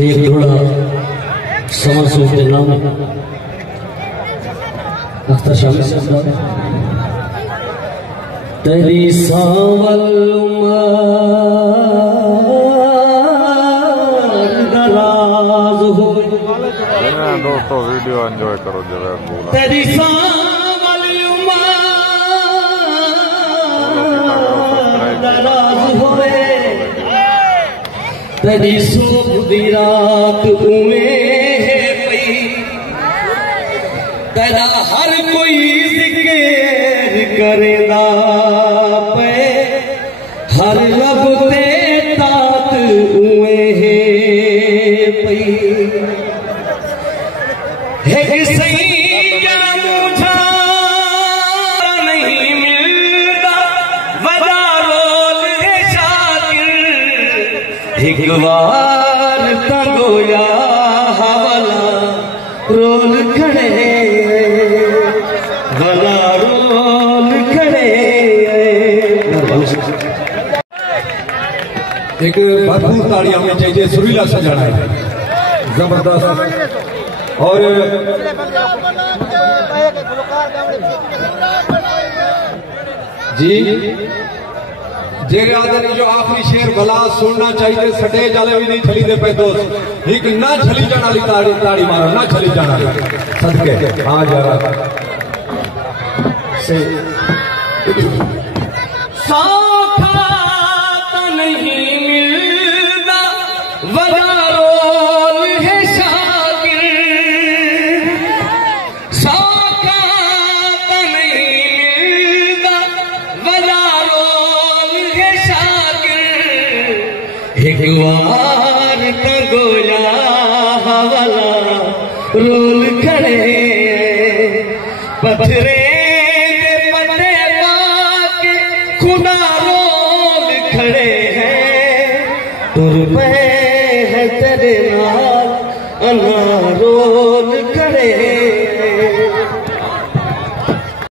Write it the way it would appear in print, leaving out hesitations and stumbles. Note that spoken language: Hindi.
से एक थोड़ा समर सूट देना अख्तर शामिल से तेरी सावल दराज हो दोस्तों वीडियो एंजॉय करो जरा तेरी सावल दराज होए तेरी सोधी रात उमें पई तेरा हर कोई जिक्र करेंदा पे हर लब ते तात उमें पई एक सही मुझा नहीं मिलता वजा रोल है शाकिर एक बार तगोया हवाला रोल खड़े वाला रोल खड़े। एक भरपूर ताड़ी हमें चाहिए सुरीला सजाना है जबरदस्त और जी जेरे आदमी जो आखिरी शेर भला सुनना चाहिए स्टेज वाले भी नहीं छली दे पे दोस्त एक ना छली जाने वाली ताड़ी ताड़ी मारो ना छली जाने वाली सदके हाँ जरा से सौखा तो नहीं मिलता वजा रोल है शाकिर सौखा तो नहीं मिलता वजा रोल है शाकिर एक बार तो गोया हवाला रोल खड़े पथरे खुदा रोल खड़े हैं तुर पे है तेरे नाल